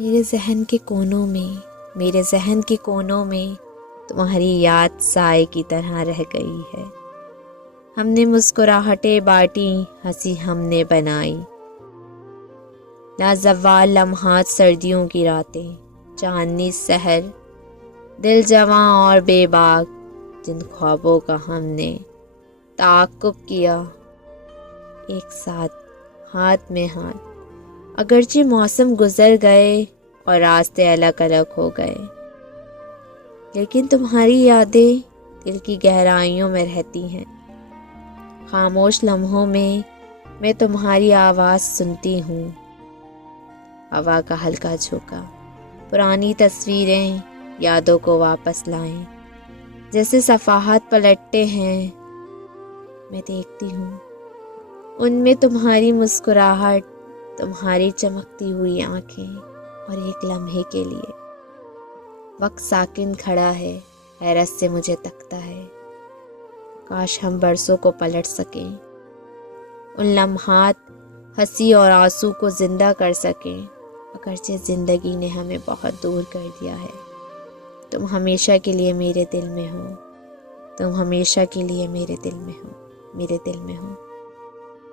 میرے ذہن کے کونوں میں تمہاری یاد سائے کی طرح رہ گئی ہے۔ ہم نے مسکراہٹیں بانٹی، ہنسی ہم نے بنائی، لازوال لمحات سردیوں کی راتیں، چاندنی سحر، دل جواں اور بے باک، جن خوابوں کا ہم نے تعاقب کیا ایک ساتھ، ہاتھ میں ہاتھ۔ اگرچہ موسم گزر گئے اور راستے الگ الگ ہو گئے، لیکن تمہاری یادیں دل کی گہرائیوں میں رہتی ہیں۔ خاموش لمحوں میں تمہاری آواز سنتی ہوں، ہوا کا ہلکا جھونکا، پرانی تصویریں یادوں کو واپس لائیں، جیسے صفحات پلٹتے ہیں میں دیکھتی ہوں ان میں تمہاری مسکراہٹ، تمہاری چمکتی ہوئی آنکھیں، اور ایک لمحے کے لیے وقت ساکن کھڑا ہے، حیرت سے مجھے تکتا ہے۔ کاش ہم برسوں کو پلٹ سکیں، ان لمحات، ہنسی اور آنسو کو زندہ کر سکیں۔ اگرچہ زندگی نے ہمیں بہت دور کر دیا ہے، تم ہمیشہ کے لیے میرے دل میں ہو، تم ہمیشہ کے لیے میرے دل میں ہو، میرے دل میں ہو۔